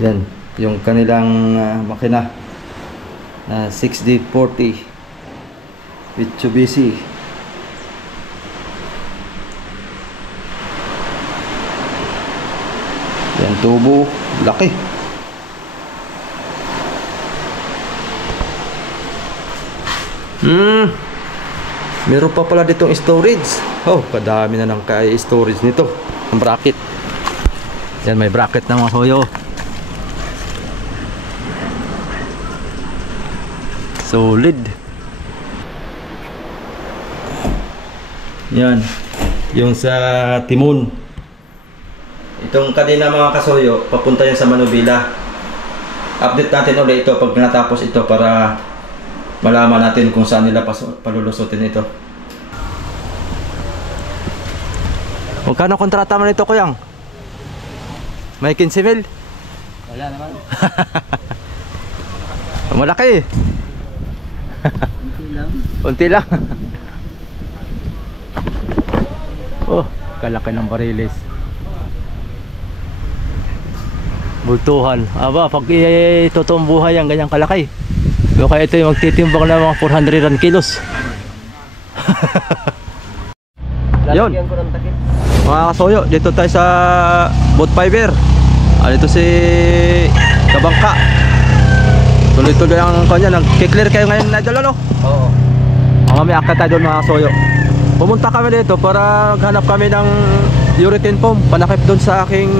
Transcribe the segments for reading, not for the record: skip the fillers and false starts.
Yan, yung kanilang makina na 6D40 Mitsubishi. Yan, tubo, laki. Meron pa pala ditong storage. Oh, kadami na ng storage nito. Ang bracket. Yan, may bracket na mga soyo. Solid. Yan, yung sa timon. Itong kadena mga kasoyo, papunta yan sa manubila. Update natin ulit ito pag natapos ito para malaman natin kung saan nila palulusutin ito. Magkano kontrata mo nito, Kuyang? May 15 mil? Wala naman. Malaki. Unti lang. Unti lang. Oh, kalaki ng bariles. Bultuhan. Aba, pag totoong buhay ang ganyang kalaki. So, kaya ito yung magtitimbang na mga 400 kilos. Yun. Lalagyan ko ng takip. Mga kasoyo, dito tayo sa boat fiber. Dito si Kabangka. Tuloy-tuloy ang kanya. Nag-clear kayo ngayon na idol, ano? Oo. May akit tayo doon mga kasoyo. Pumunta kami dito para maghanap kami ng urethane foam. Panakip doon sa aking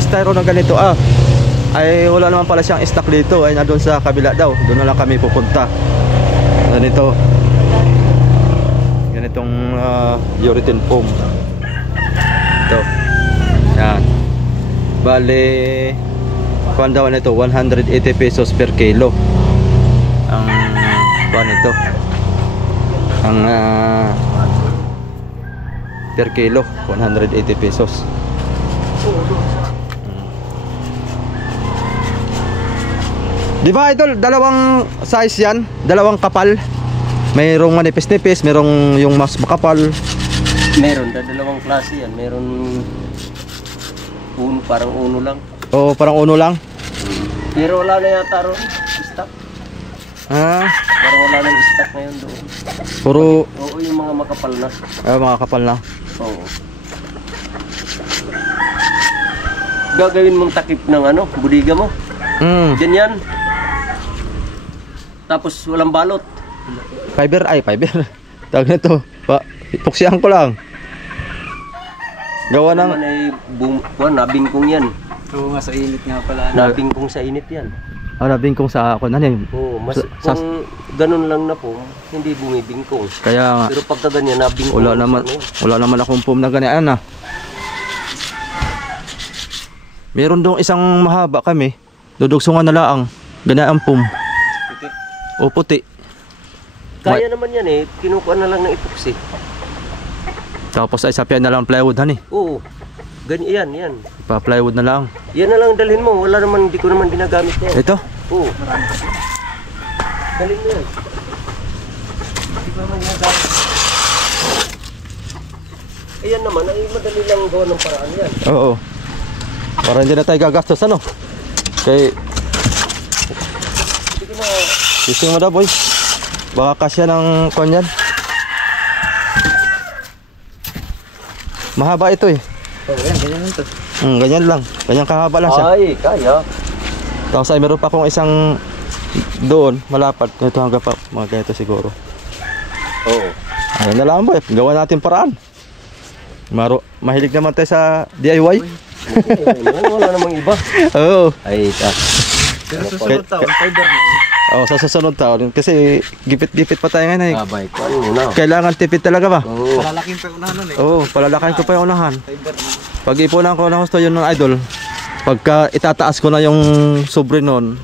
styro na ganito. Ay wala naman pala siyang stock dito. Ay na doon sa kabila daw. Doon na lang kami pupunta. Ganito. Ganitong urethane foam. Ito. Yan. Bale, kuan daw nito 180 pesos per kilo. Ang kuan ito. Ang per kilo 180 pesos. Di ba idol, dalawang size yan, dalawang kapal. Mayroong manipis-nipis, mayroong yung mas makapal. Meron, dalawang klase yan. Meron parang uno lang. Oo, parang uno lang. Pero wala na yata ron stock. Parang wala nang stock ngayon doon. Puro Oo, yung mga makapal na. mga kapal na. Oo. Gagawin mong takip ng budiga mo. Ganyan. Tapos walang balot. Fiber. Tawag nito. Puksihan ko lang. Gawa ng nabingkong yan. Oo nga, sa init nga pala. Nabingkong sa init yan. nabingkong sa ako na yan. Oo, kung ganun lang na po, hindi bumibingkong. Kaya nga. Pero pagka ganyan, nabingkong. Wala naman akong foam na ganyan. Meron dong isang mahaba kami. Dudugsungan na laang. Ganyan ang foam. Puti. O puti. Kaya naman yan kinukuha na lang ng epoxy. Tapos ay sapian na lang plywood Oo. Ganyan, yan. Pa-plywood na lang. Yan na lang dalhin mo. Wala naman, hindi ko naman ginagamit yan. Ito? Oo. Dalhin mo yan. Hindi ko naman ginagamit. Ayan naman, ay madali lang gawa ng paraan yan. Oo. Para hindi na tayo gagastos, Kay... Sige na. Ising mo daw, boy. Baka kasya ng konyan. Mahaba ito Oh, yan, ganyan lang to. Ganyan lang. Ganyan kahaba lang siya. Ay, kaya. Tapos ay meron pa akong isang doon, malapad. Ito hanggang pa, mga ganito siguro. Oo. Ayun na lang, boy. Gawa natin paraan. Mahilig naman tayo sa DIY. Wala namang iba. Oo. Ay, Pero susunod taon, fiber na Sa susunod taon. Kasi gipit-gipit pa tayo ngayon. Abay, ano na. Kailangan tipid talaga ba? Oo. Palalaking pa yung unahan nun Oo, palalakayin ko pa yung unahan. Fiber na. Pag ipunan ko na gusto yun ng idol, pagka itataas ko na yung sobre nun,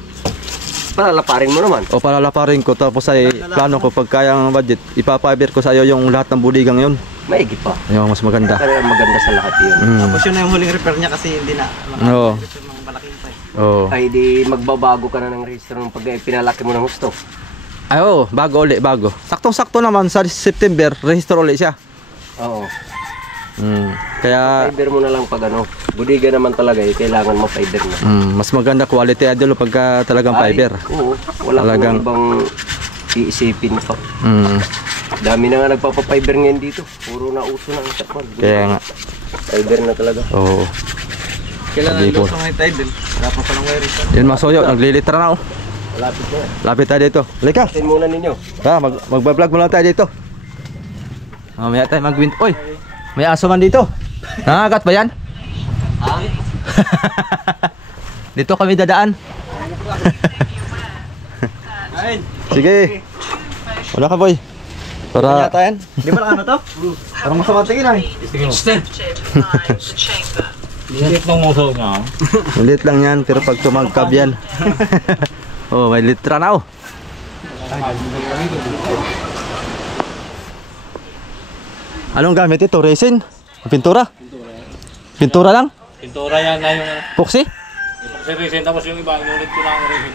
Palalaparin mo naman. o palalaparin ko, tapos ay plano ko pag kaya ang budget, ipapaber ko sa iyo yung lahat ng budigang yun. Maigit pa. Yung mas maganda. Kaya maganda sa lahat yun. Tapos yun na yung huling repair niya kasi hindi na Oo. repair ng malaking pa. Oo. Ay di magbabago ka na ng registro ng pag pinalaki mo ng gusto. Ay, oo, bago. Saktong-sakto naman sa September, register ulit siya. Oo. Kaya Fiber mo na lang pag ano. Budiga naman talaga eh, kailangan mo fiber na. mas maganda quality idol pagka talagang fiber. Oo, wala Talagang- kang ibang iisipin pa. Mm. Dami na nga nagpapa-fiber ngayon dito. Puro na uso na ang takwan. Kaya nga. Fiber na talaga. Oo. Kailangan Hindi po. lusong ng tide din. Dapat palang wiring. Yun masoyo, naglilitra na oh. Malapit na. Lapit tayo dito. Halika. Tingnan muna ninyo. Magbablog mo lang tayo dito. Mamaya tayo mag-wind. Uy! May aso man dito. Nangagat ba yan? Dito kami dadaan. Ayun. Sige. Wala ka boy. Para Yata yan. Di ba ano to? Parang masama tingin ay. Liit ng motor niya. ulit lang yan pero pag tumagkab yan. Oh, may litra na oh. Anong gamit ito? Resin? Pintura? Pintura lang? Pintura yan na yung Puksi? resin. Tapos yung iba, inulit ko lang ang resin.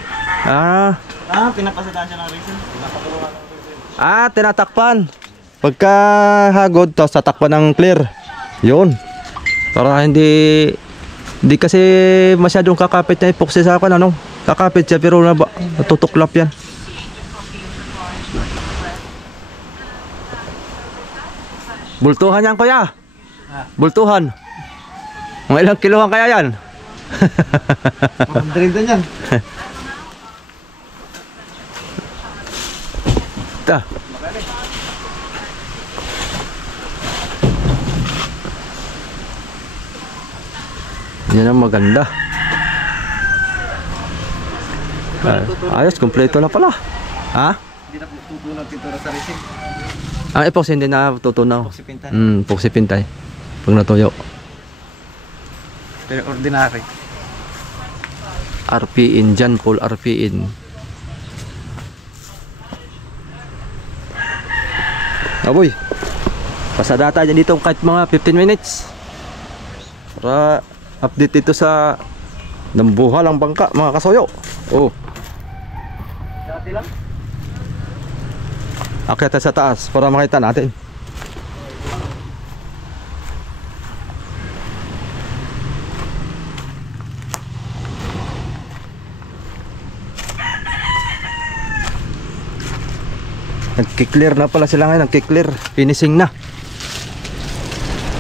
Ah, Pinapasadaan siya ng reason. Pinapatulungan ng reason. tinatakpan. Pagka hagod, tapos tatakpan ng clear. Yun. Para hindi kasi masyadong kakapit na epoxy sa akin, ano? Kakapit siya pero natutuklap yan. Bultuhan yan kuya. Bultuhan. Mga ilang kilohan kaya yan? Madrid din yan. Ta. Yan ang maganda. Ayos, kompleto na pala. Ha? Hindi na tutunan pintura sa resin. Ang epoxy hindi na tutunaw. Epoxy pintan. Epoxy pintay. Pag natuyo. Pero ordinary. RP in dyan, full RP in. Aboy. Pasada tayo dito kahit mga 15 minutes. Para update dito sa nambuhal ang bangka, mga kasoyo. Oh. Dati lang. Akyat tayo sa taas para makita natin. Nagki-clear na pala sila ngayon, nagki-clear. Finishing na.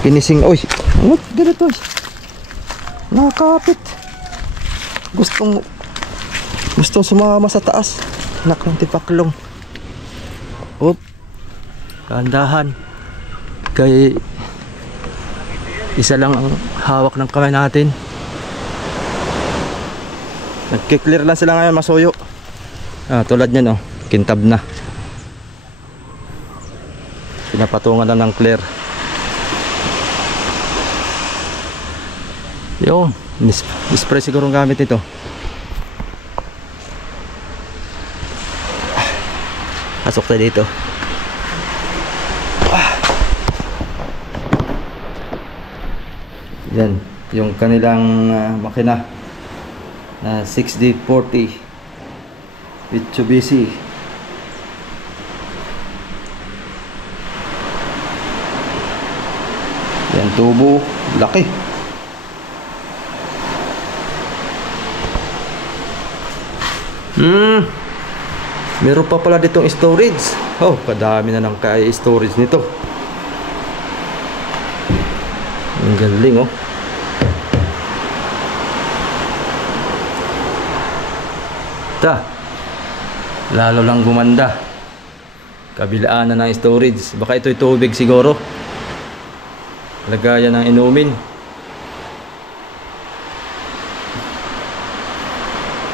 Finishing, oy. What? Ganito, oy. Nakakapit. Gustong sumama sa taas. Anak ng tipaklong. Op. Kaandahan. Kay isa lang ang hawak ng kamay natin. Nagki-clear lang sila ngayon, masuyo. Tulad niyan, oh. Kintab na. Pinapatungan na ng clear. Yun, spray siguro ang gamit nito. Pasok tayo dito. Yan, yung kanilang makina na 6D40 Mitsubishi. Yan, tubo, laki. Meron pa pala ditong storage. Oh, kadami na ng storage nito. Ang galing, oh. Lalo lang gumanda. Kabilaan na ng storage. Baka ito'y tubig siguro. Lagayan ng inumin.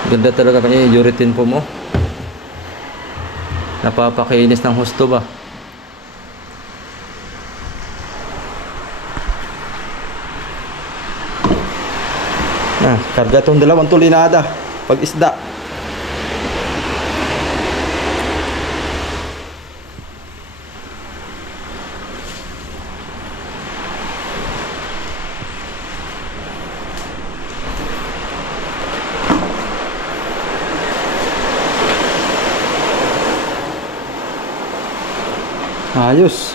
Ganda talaga kanya yung urethane foam, oh. Napapakinis ng husto ba? Karga itong 2 tulinada pag isda. Ayos.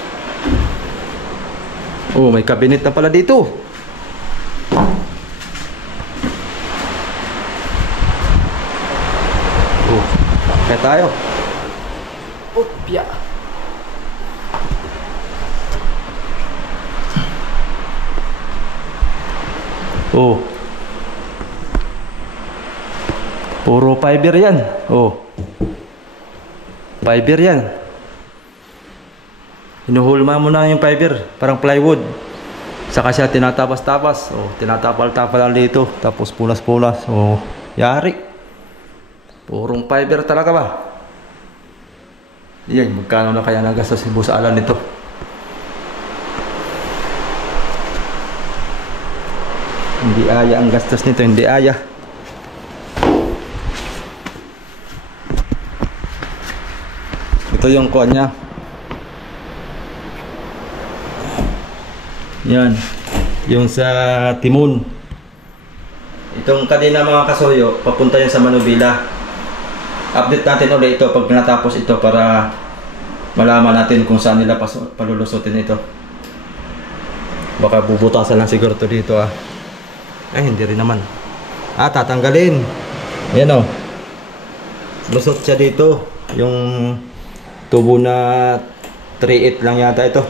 Oh, may cabinet na pala dito. Oh, kaya tayo. Opya. Oh. Puro fiber yan. Oh. Fiber yan. Hinuhulma mo na yung fiber, parang plywood. Saka siya tinatapas-tapas. Oh, tinatapal-tapal lang dito. Tapos pulas-pulas. Oh, yari. Purong fiber talaga ba? Yan, magkano na kaya nagastos si Boss Alan nito? Hindi aya ang gastos nito, hindi aya. Ito yung kuha niya. Yan, yung sa timon. Itong kanina mga kasoyo, papunta yan sa Manubila. Update natin ulit ito pag natapos ito para malaman natin kung saan nila palulusutin ito. Baka bubutasan lang siguro ito dito ah. Ay, hindi rin naman. Ah, tatanggalin. Ayan o. Lusot siya dito. Yung tubo na 3/8 lang yata ito.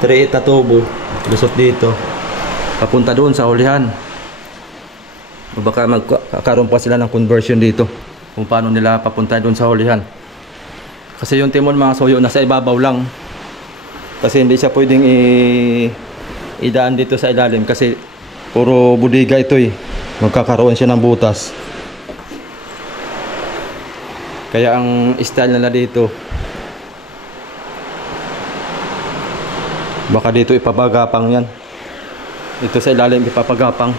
3/8 na tubo. Lusot dito. Papunta doon sa hulihan. O baka magkakaroon pa sila ng conversion dito. Kung paano nila papunta doon sa hulihan. Kasi yung timon mga soyo nasa ibabaw lang. Kasi hindi siya pwedeng idaan dito sa ilalim. Kasi puro budiga ito eh. Magkakaroon siya ng butas. Kaya ang style nila dito, baka dito ipapagapang yan. Dito sa ilalim ipapagapang.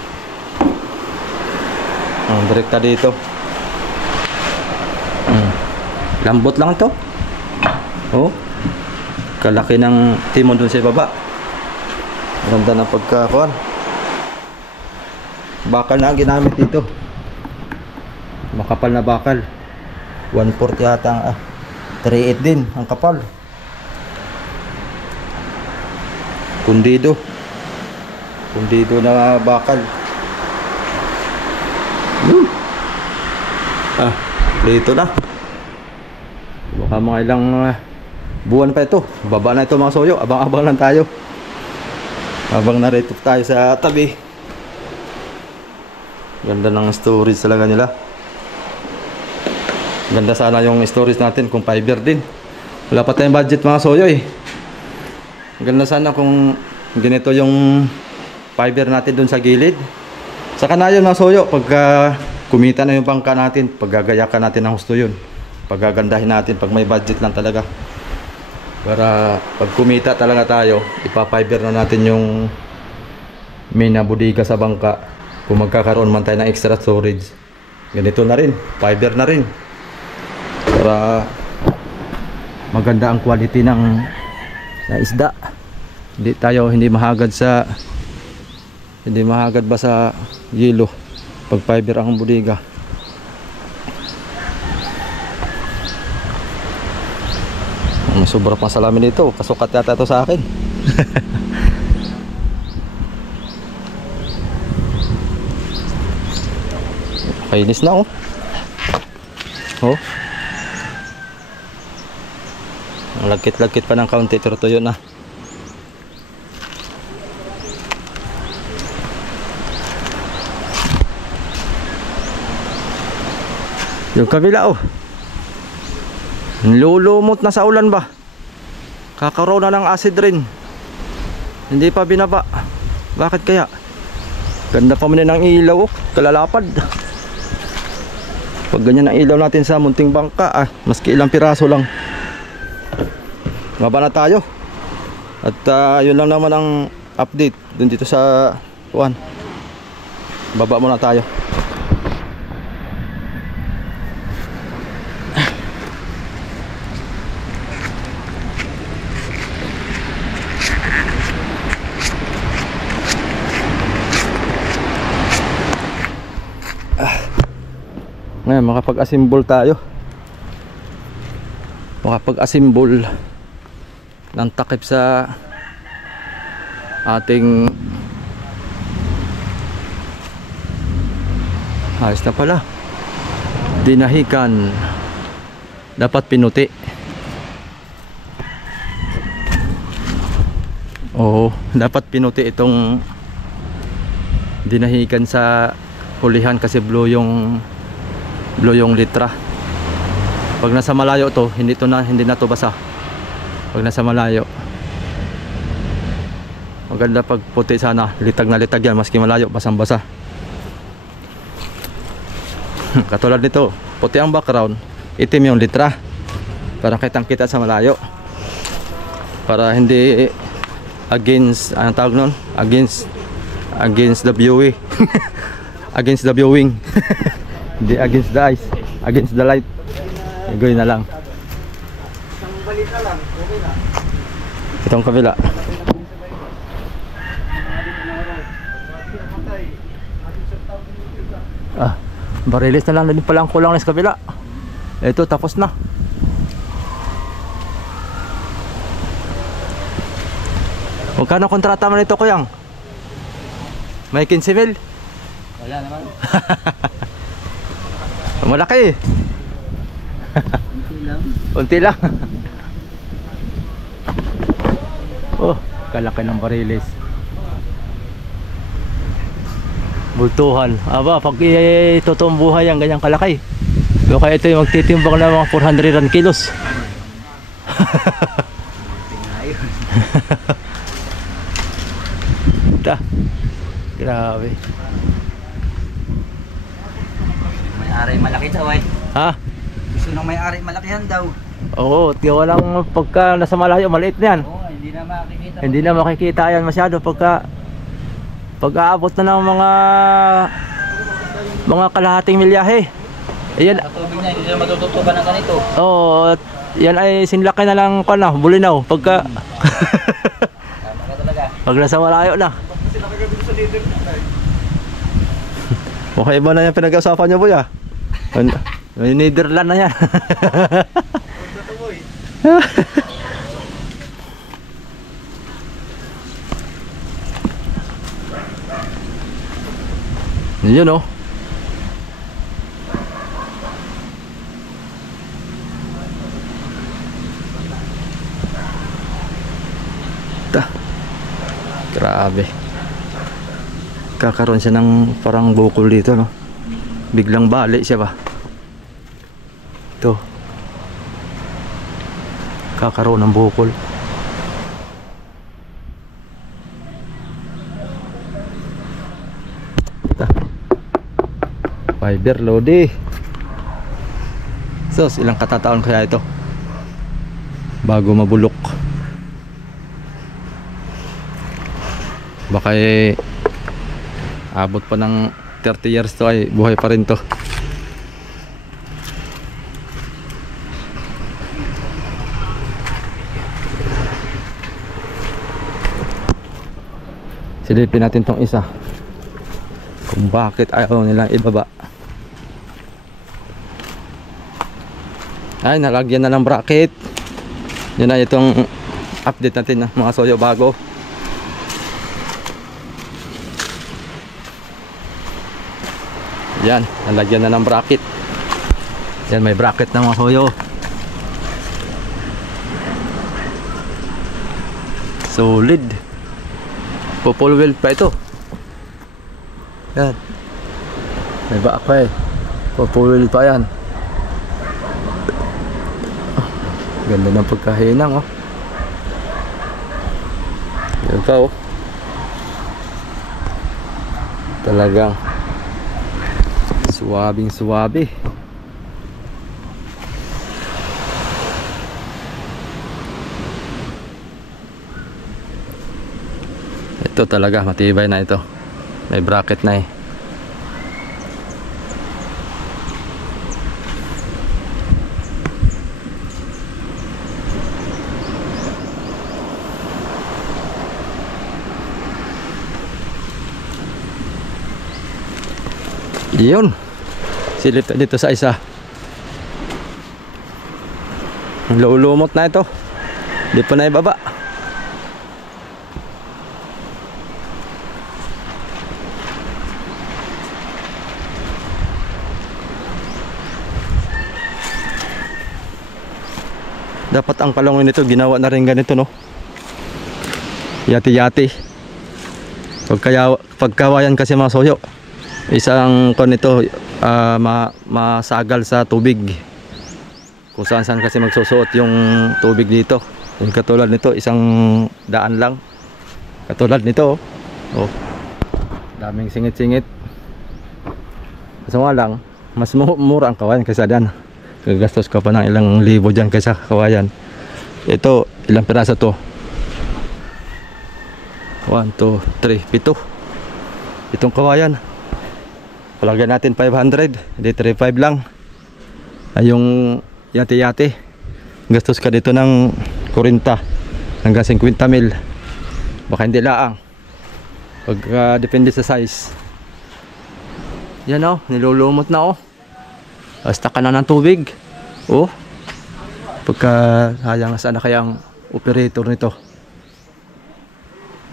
Direkta dito. Lambot lang ito. Oh. Kalaki ng timon dun sa baba. Ganda ng pagkakuan. Bakal na ang ginamit dito. Makapal na bakal. 1/4 yata ang 3/8 din ang kapal. Kundido. Kundido na bakal. Dito na. Baka mga ilang buwan pa ito. Baba na ito mga soyo. Abang-abang lang tayo. Habang narito tayo sa tabi. Ganda ng storage talaga nila. Ganda sana yung storage natin kung fiber din. Wala pa tayong budget mga soyo eh. Ganda sana kung ganito yung fiber natin dun sa gilid. Saka na yun mga soyo. Pagka kumita na yung bangka natin, paggagayakan natin ng husto yun. Paggagandahin natin pag may budget lang talaga. Para pag kumita talaga tayo, ipa-fiber na natin yung main na budiga sa bangka. Kung magkakaroon man tayo ng extra storage, ganito na rin, fiber na rin. Para maganda ang quality ng isda. Hindi mahagad ba sa yelo pag fiber ang budiga. Sobra pang salamin dito. Kasukat yata ito sa akin. Kainis na oh. Oh. Ang lagkit-lagkit pa ng kaunti pero tuyo na. Yung kabila oh. Lulumot na sa ulan ba? Kakaroon na ng acid rain. Hindi pa binaba. Bakit kaya? Ganda pa man ng ilaw oh. Kalalapad. Pag ganyan ang ilaw natin sa munting bangka maski ilang piraso lang. Baba na tayo. At yun lang naman ang update dun dito sa kuan. Baba muna tayo. Ngayon makapag-assemble tayo. Makapag-assemble ng takip sa ating ayos na pala. Dinahikan. Dapat pinuti. Oo, dapat pinuti itong dinahikan sa hulihan kasi blue yung litra. Pag nasa malayo to, hindi na to basa. Pag nasa malayo. Maganda pag puti sana, litag na litag yan, maski malayo, basang-basa. Katulad nito, puti ang background, itim yung litra. Para kitang-kita sa malayo. Para hindi against, anong tawag nun? Against the viewing. Against the viewing. Hindi against the eyes, against the light. Gawin na lang. Isang balita lang, okay na. Itong kabila. Barilis na lang din pala ang kulang na sa kabila. Ito tapos na. Magkano kontrata mo nito, Kuyang? May 15 mil? Wala naman. Malaki. Kunti lang. Unti lang. Oh, kalaki ng barilis. Bultuhan. Aba, pag totoong buhay ang ganyang kalaki. So kaya ito yung magtitimbang na mga 400 kilos. Ta. Grabe. May-ari malaki daw eh. Ha? Gusto nang may-ari malakihan daw. Oo, tiyo lang pagka nasa malayo, maliit na yan. Oo, hindi na makikita. Hindi na makikita yan masyado pag aabot na ng mga kalahating milyahe. Ayan. Sa tubig na, hindi na matututukan ng ganito. Oo, yan ay sinlaki na lang ko na, bulinaw pagka Tama ka talaga. pag nasa malayo na. Kasi nakagabi sa leader na. Okay ba na yung pinag-usapan niyo, boy, ah? May Netherland na yan. Yun, oh. Grabe. Kakaroon siya ng parang bukol dito, no? Biglang bali siya ba? Ito. Kakaroon ng bukol. Fiber load. So, ilang katataon kaya ito bago mabulok? Baka abot pa ng 30 years to ay buhay pa rin to. Silipin natin tong isa kung bakit ayaw nilang ibaba. Ay, nalagyan na ng bracket. Yun na itong update natin ng mga soyo bago. Yan, nalagyan na ng bracket. Yan, may bracket na mga soyo. Solid. Full wheel pa ito. Yan. May back pa eh. Full wheel pa yan. Ganda ng pagkahinang, oh. Yan pa, oh. Talagang suwabing suwabe. Ito talaga matibay na ito. May bracket na eh. Yun. Silip dito sa isa. Lulumot na ito. Di pa na ibaba. Dapat ang palangin nito ginawa na rin ganito, no? Yati-yati. Pagkawayan kasi mga soyo, isang kon nito masagal sa tubig. Kung saan kasi magsusuot yung tubig dito. Yung katulad nito, isang daan lang. Katulad nito, oh. Daming singit-singit. Kaso nga lang, mas mura ang kawayan kaysa dyan. Gagastos ka pa ng ilang libo dyan kaysa kawayan. Ito, ilang piraso to? 1, 2, 3, 7. Itong kawayan. Palagyan natin 500. Hindi 35 lang. Ay yung yati-yati. Gastos ka dito ng 40 hanggang 50 mil. Baka hindi laang. Depende sa size. Yan oh, nilulumot na oh. Basta ka na ng tubig. Oh. Pagka sayang sana kayang operator nito.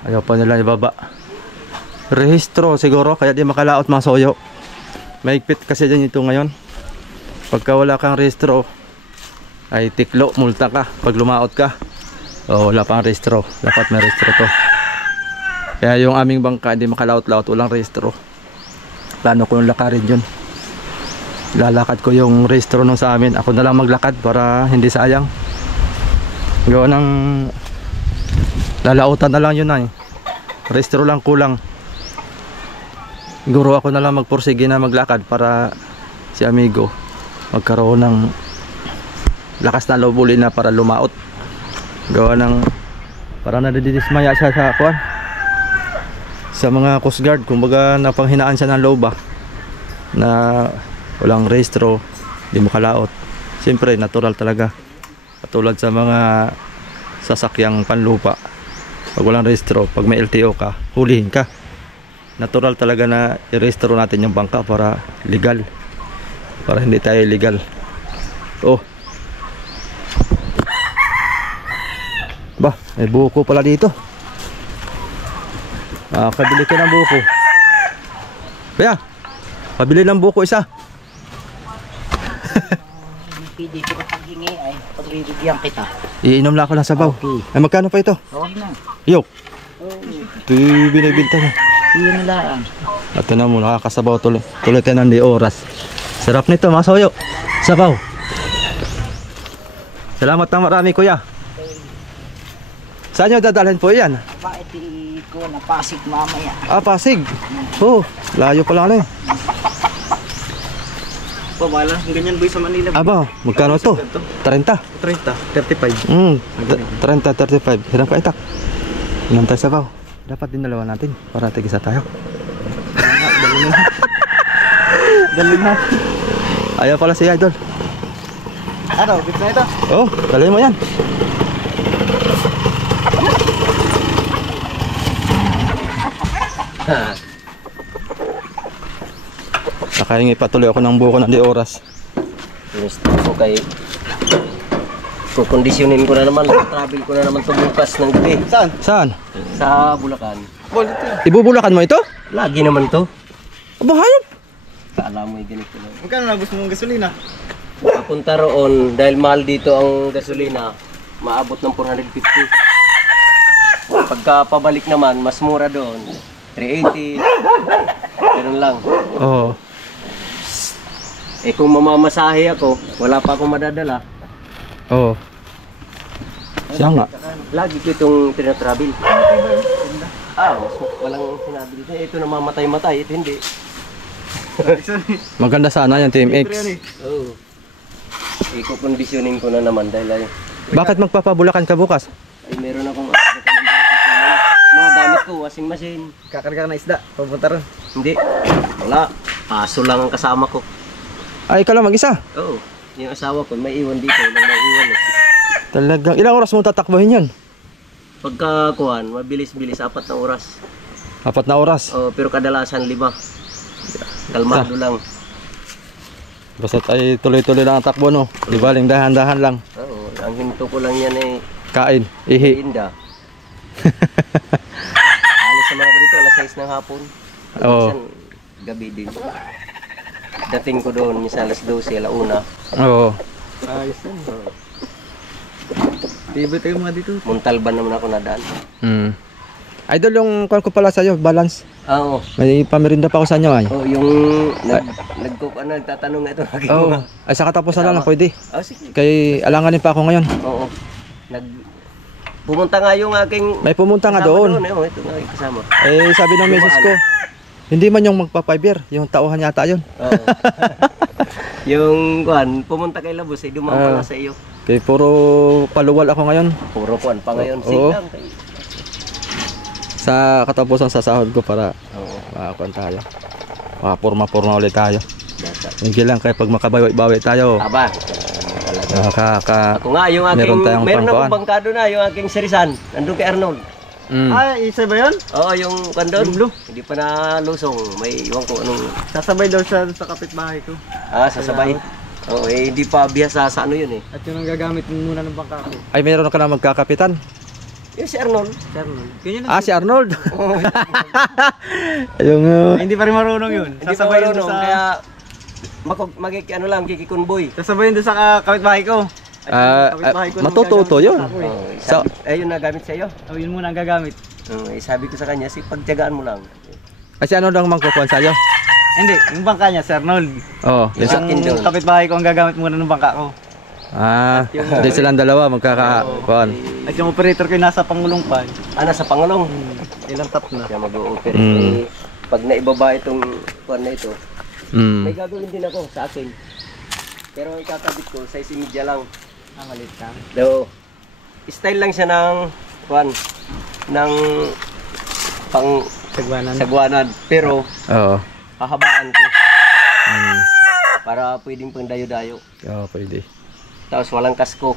Ayaw pa nila ibaba. Rehistro siguro kaya di makalaot mga soyo. Mahigpit kasi dyan ito ngayon. Pagka wala kang rehistro ay tiklo, multa ka pag lumaot ka. O wala pang rehistro. Dapat may rehistro to. Kaya yung aming bangka hindi makalaot-laot, walang rehistro. Plano ko yung lakarin yun. Lalakad ko yung rehistro nung sa amin. Ako na lang maglakad para hindi sayang. Gawa ng lalautan na lang yun ay. Rehistro lang kulang. Siguro ako na lang magpursige na maglakad para si amigo magkaroon ng lakas na loob uli na para lumaot. Gawa ng para nadidismaya siya sa kuwan. Sa mga Coast Guard, kumbaga napanghinaan siya ng loob na walang rehistro, di mo kalaot. Siyempre, natural talaga. Katulad sa mga sasakyang panlupa. Pag walang rehistro, pag may LTO ka, hulihin ka. Natural talaga na i-rehistro natin yung bangka para legal. Para hindi tayo illegal. Oh. Bah, may buko pala dito. Kabili ka ng buko. Kaya, pabili ng buko isa. Hindi ko paghingi ay pagbibigyan kita. Iinom lang ako ng sabaw. Okay. Ay, magkano pa ito? Huwag na. Yok. Ito yung binibinta niya. Iyon lang. At na mo, nakakasabaw tuloy tayo ng di oras. Sarap nito, mga soyo. Sabaw. Salamat na marami, kuya. Saan nyo dadalhin po yan? Bakit ko na Pasig mamaya? Pasig. Oh, layo pala na eh. Pabala, ganyan boy sa Manila. Aba, magkano ito? 30. 30, 35. 30, 35. Hirang ka itak. Inom tayo sabaw. Dapat din dalawa natin para tigisa tayo. Galing na. Ayaw pala si Idol. Ano, bit na ito? Oh, dali mo yan. Nakahingi patuloy ako ng buko ng di oras. Gusto ko kay kukondisyonin ko na naman, travel ko na naman to bukas ng gabi. Saan? Saan? Sa Bulacan. Ibubulakan mo ito? Lagi naman to. Aba, hayop. Kala mo ganito lang. Magkano na gusto mong gasolina? Papunta roon, dahil mahal dito ang gasolina, maabot ng 450. Pagka pabalik naman, mas mura doon. 380. Ganun lang. Oo. Eh kung mamamasahe ako, wala pa akong madadala. Oo. Siya nga. Lagi ko itong tinatravel. Mas walang sinabi dito. Ito namamatay-matay, ito hindi. Maganda sana yung Team X. Oo. Iko-conditioning ko na naman dahil ay Bakit magpapabulakan ka bukas? meron akong mga gamit ko, washing machine. Kakarga na isda, papunta ron. Hindi. Wala. Aso lang ang kasama ko. Ay, ikaw lang mag-isa. Oo. Yung asawa ko, may iwan dito. May iwan eh. Talagang, ilang oras mo tatakbuhin yun? Pagka kuhan, mabilis-bilis, 4 na oras. 4 na oras. Pero kadalasan 5. Kalmado lang. Basta't ay tuloy-tuloy lang ang takbo, no? Di ba, dahan-dahan lang. Oo. Ang hinto ko lang yan eh. Kain, ihi. Inda. Alis naman ako dito, alas 6 ng hapon. Oo. Minsan, gabi din. Dating ko doon, minsan alas 12, alauna. Oo. Ayos yan. Libre tayo mga dito. Montalban naman ako nadaan. Idol, yung call ko pala sa'yo, balance. Oo. May pamirinda pa ako sa inyo ay. Oh, yung nagtatanong ito lagi Oo. mo. Ay, sa katapusan na lang pwede. Oh, sige. Kay alanganin pa ako ngayon. Oo. Pumunta nga yung aking May pumunta nga kasama doon. Oh, ito nga yung kasama. Eh, sabi ng misis ko, hindi man yung magpa-5 yung tauhan yata yun. Oo. Yung kuan, pumunta kay Labos, dumang pala sa iyo. Kay puro paluwal ako ngayon. Puro kuan pa ngayon. Oo. Silang. Sa katapusan sa sahod ko para Oo. makakuan tayo. Makapurma-purma ulit tayo. Data. Hindi lang kaya pag makabawi-bawi tayo. Aba. Talaga. Ako nga, yung Meron tayong meron pangkuan. akong bangkado na, yung aking serisan. Nandun kay Arnold. Isa ba yun? Oo, yung kandon. Yung blue? Hindi pa nalusong. May iwan ko anong... Sasabay daw siya sa kapitbahay ko. Sasabay. Oo, hindi pa biyasa sa ano yun eh. At yun ang gagamit muna ng bangka ko. Ay, meron ka na magkakapitan. Yung si Arnold. Ganyan Si Arnold. Oo, yung Hindi pa rin marunong yun. hindi pa Sasabay yun marunong, sa... kaya ano lang, kikikunboy. Sasabay yun doon sa kapitbahay ko. matututo yun. Oo, So- ayun na gamit sa iyo. Oh, yun muna ang gagamit. Sabi ko sa kanya, pagtiyagaan mo lang. Kasi ano lang magkukuhan sa'yo? Hindi, yung bangka niya, Sir Arnold. Oo. Yung sa akin doon. Yung kapitbahay ko ang gagamit muna ng bangka ko. Hindi silang dalawa magkakakuhan. At yung operator ko yung nasa Pangulong pa. Nasa Pangulong. Ilang tap na. Kaya mag-o-operate. Pag naibaba itong kuwan na ito, may gagawin din ako sa akin. Pero ang kakabit ko, size media lang. Malit ka. Do, style lang siya ng kuwan, ng pang Sagwanan. sagwanan. Pero Oo. hahabaan ko para pwedeng pang dayo-dayo. Oo, pwede. Tapos walang kasko.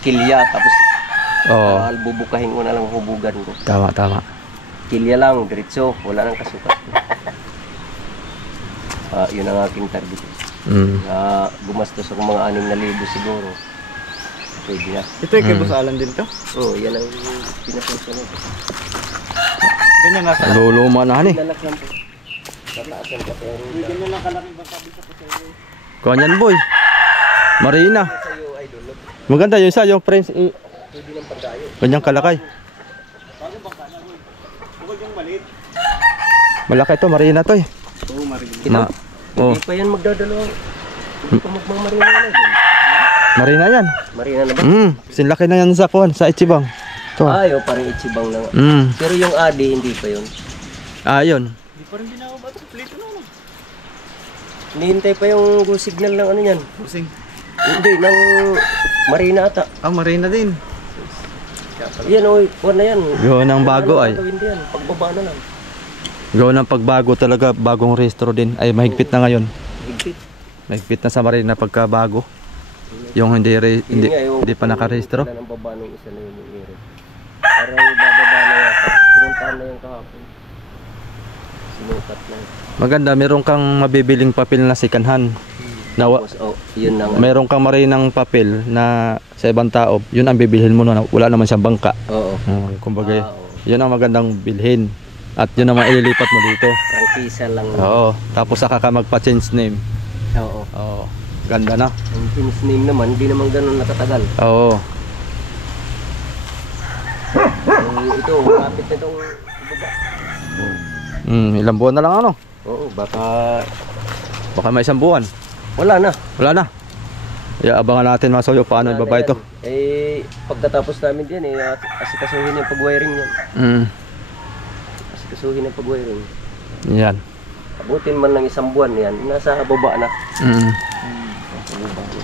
Kilya, tapos Oo. bubukahin ko na lang hubugan ko. Tama, tama. Kilya lang, diretso, wala nang kasukat. Yun ang aking target. Gumastos ako mga 6,000 siguro. Pwede na. Ito yung kay Boss Alan din to. Oo, yan ang pinasunod. Ganyan nasa. Luluma na hani. Lalakyan po. Tataasan ka pero Ganyan lang kalaking bangka dito po sa iyo. Kuhan yan, boy. Marina. sa'yo, idol. Maganda yun sa'yo, friends. Pwede ng pagdayo. Ganyang kalakay. Bukod yung maliit. Malaki to, marina to eh. Oo, marinig. Oh, Hindi pa yan magdadalawa. Hindi pa magmamarina na idol. marina yan. Marina na ba? Sinlaki na yan sa kuhan, sa Ichibang. To. Ayaw, parang ichibang na nga. Pero yung adi, hindi pa yun. Yun. Hindi pa rin binawa ba ito? Plito na ano? Hinihintay pa yung go signal ng ano yan. Busing. Hindi, ng marina ata. Marina din. Yan o, kuwan na yan. Yun ang bago ay. Gawin din yan, pagbaba na lang. Yun ang pagbago talaga, bagong restro din. Ay, mahigpit na ngayon. Higpit. Mahigpit na sa marina pagkabago. Yung hindi hindi pa nakarehistro. Wala nang baba nung isa na yun yung ere. Parang bababa na yata. Pinuntahan na yung kahapon. Sinukat na. Maganda, meron kang mabibiling papel na sikanhan. Tapos, yun na nga. Meron kang marinang papel na sa ibang tao, yun ang bibilhin mo na wala naman siyang bangka. Oo. Kumbaga, Oo. yun ang magandang bilhin. At yun naman ililipat mo dito. Prangkisa lang. Oo. Tapos saka ka magpa-change name. Oo. Oo. Ganda na. Ang team's name naman, hindi naman ganun nakatagal. Oo. Ito, kapit na itong baba. Ilang buwan na lang ano? Oo, baka Baka may isang buwan. wala na. Wala na. Abangan natin mga soyo paano Wala na ibaba ito. yan. Pagkatapos namin yan, asikasuhin yung pag-wiring yan. Asikasuhin yung pag-wiring. Yan. Abutin man ng isang buwan yan, nasa baba na.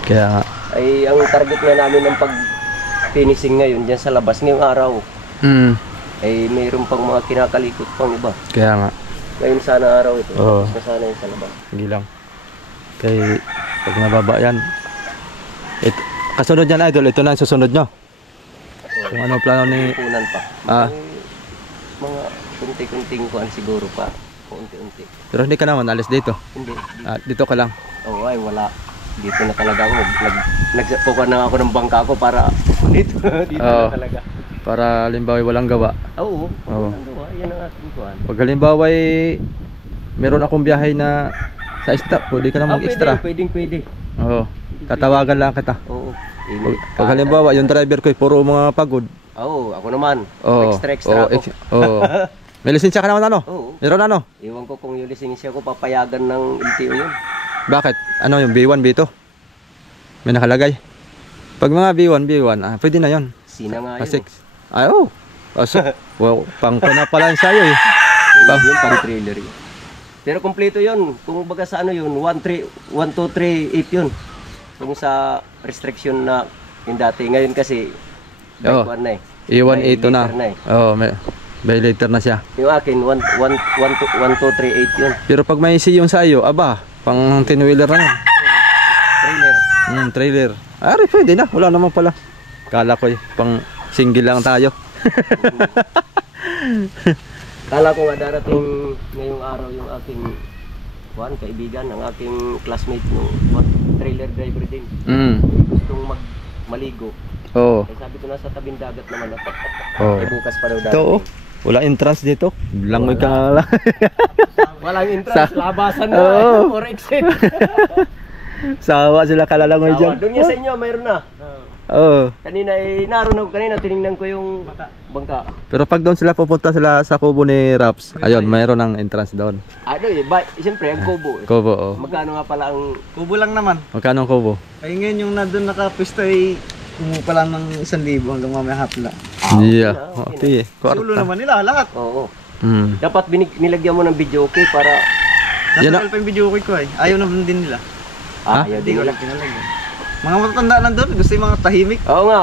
Kaya nga. Ay, ang target nga namin ng pag-finishing ngayon dyan sa labas ngayong araw, ay mayroon pang mga kinakalikot pang iba. Kaya nga. Ngayon sana araw ito, Oo. tapos na sana yung sa labas. Sige lang. Kay pag nababa yan. Kasunod yan idol, ito na ang susunod nyo. Kung ano plano ni... Punan pa. Ah. Ay, mga kunti-kunting kuhan siguro pa. Kunti-unti. Pero hindi ka naman alis dito. Hindi. Dito ka lang. Oo, ay wala. Dito na talaga ako. Nagkukuha na ako ng bangka ko para dito. Dito Oo. na talaga. Para halimbawa walang gawa. Oo. Oo. Ang gawa, yan ang aking kuhan. Pag halimbawa meron akong biyahe na sa stop, pwede ka na mag-extra. Pwedeng. Oo. Tatawagan lang kita. Oo. Pag halimbawa, yung driver ko, puro mga pagod. Oo, ako naman. Oo. Extra ako. Oo. May lisensya ka naman ano? Oo. Meron ano? Iwan ko kung yung lisensya ko, papayagan ng LTO yun. Bakit? Ano yung B1, B2? May nakalagay. Pag mga B1, pwede na yun. Sina nga yun. 6. Ay, oo. Kaso, wow, pang ko na pala yun sa'yo eh. Yun, pang trailer yun. Pero kompleto yun. Kung baga sa ano yun, 1, 2, 3, 8 yun. Kung sa restriction na yung dati. Ngayon kasi, Oo. bike 1 na eh. A1, A2 na. Violator na eh. Oo, may later na siya. Yung akin, 1, 2, 3, 8 yun. Pero pag may siyon sa iyo, aba, pang 10-wheeler na yun. Trailer. Trailer. Ari, pwede na. Wala naman pala. Kala ko pang single lang tayo. Kala ko nga darating ngayong araw yung aking kaibigan, ang aking classmate no, trailer driver din. Gustong maligo. Oo. Eh, sabi ko nasa tabing dagat naman ako. Oo. Eh, bukas pa daw Ito, darating. wala entrance dito. Langoy ka nga lang. Walang entrance, labasan na. Oo. For exit. Sawa sila kalalangoy dyan. Doon niya sa inyo, mayroon na. Oo. Kanina naroon ako kanina, tinignan ko yung bangka. Pero pag doon sila pupunta sila sa kubo ni Raps, ayun, mayroon ng entrance doon. Ano siyempre, ang kubo. Kubo, oo. Magkano nga pala ang... Kubo lang naman. Magkano ang kubo? Ay ngayon yung nandun nakapisto ay kumupa lang ng 1,000 hanggang mamaya hapla. Yeah. okay Okay. Sulo naman nila lahat. Oo. Mm. Dapat nilagyan mo ng video okay para... Yan Nasa pa yung video ko ay. Ayaw naman din nila. Ayaw Hindi din ko nila. lang kinalagyan. Mga matatanda nandun, gusto yung mga tahimik. Oo nga.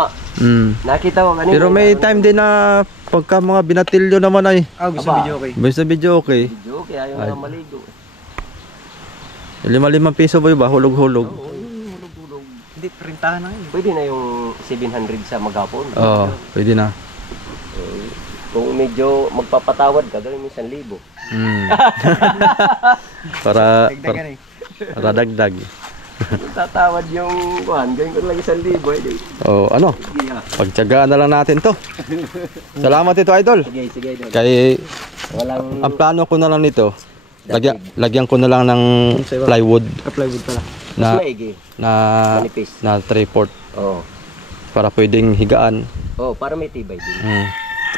Nakita ko kanina. Pero may time din na pagka mga binatilyo naman ay Gusto Aba. video ko eh. may sa video okay. Video okay, ayaw nga maligo. 5 piso ba yun ba? Hulog-hulog. Hindi, printahan na yun. Pwede na yung 700 sa maghapon. Oo, pwede na. Kung medyo magpapatawad ka, gawin mo 1,000. para, Dagdagan eh. para dagdag. Kung tatawad yung gawin ko lang 1,000 eh. Oh, ano? Pagtiyagaan na lang natin to. Salamat ito, idol. Sige, idol. Kay Walang... ang plano ko na lang nito, lagyan ko na lang ng plywood Ka-plywood pala. na maigi. na Manipis. na 3/4 Oo. para pwedeng higaan. Oo, para may tibay din.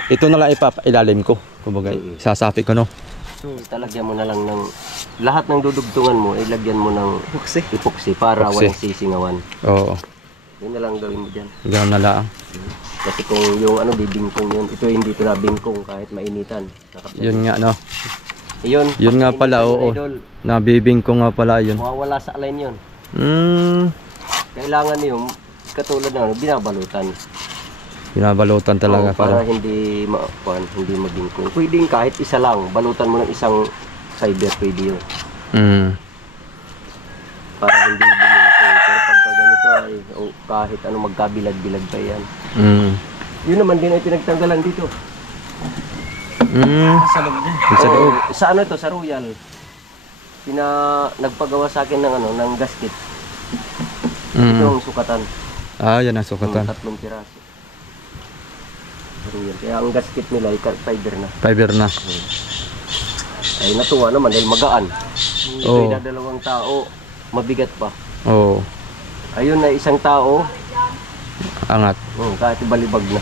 Ito na lang ipapailalim ko. Kumbaga, sasapi ko no. Basta lagyan mo na lang ng... Lahat ng dudugtungan mo, ilagyan mo ng epoxy para Epoxy. walang sisingawan. Oo. Yun na lang gawin mo dyan. Ganun na lang. Kasi kung yung bibingkong yun, ito hindi ito na bingkong kahit mainitan. Yun nga no. Yun. Yun nga pala, oo. Idol, Nabibing ko nga pala yun. mawawala sa align yun. Kailangan yung katulad na binabalutan. Binabalutan talaga Oo, para para. hindi hindi mabingkong. Pwedeng kahit isa lang, balutan mo ng isang fiber, pwede yun. Para hindi bumingkong. Pero pagka ganito ay kahit ano magkabilag-bilag pa yan. Yun naman din ay pinagtanggalan dito. Sa loob niya. Sa loob. Sa ano to, sa Royal. Nagpagawa sa akin ng gasket. Yung sukatan. Yan ang sukatan. 3 piraso. Sa Royal. Kaya ang gasket nila ay fiber na. Fiber na. Ay natuwa naman dahil magaan. Oo. Ito'y dalawang tao, mabigat pa. Oo. Ayun na isang tao, Angat. kahit balibag na.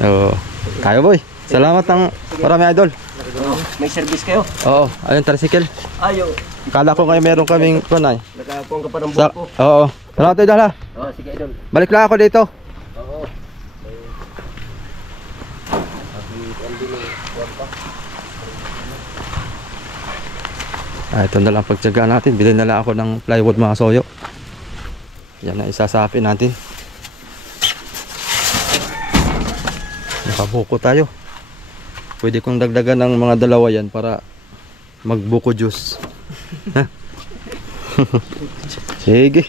Oo. Tayo boy. Salamat ng marami idol. May service kayo? Oo. Ayun, tricycle. Ayaw. Kala ko ngayon meron kaming kunay. Nakakuha ka pa ng Sa, buko. oo. Salamat idol ha. Sige idol. Balik lang ako dito. Oo. Ito na lang pagtyagaan natin. Bilhin na lang ako ng plywood mga soyo. Yan na isasapi natin. Nakabuko tayo. Pwede kong dagdagan ng mga dalawa yan para magbuko juice. Sige.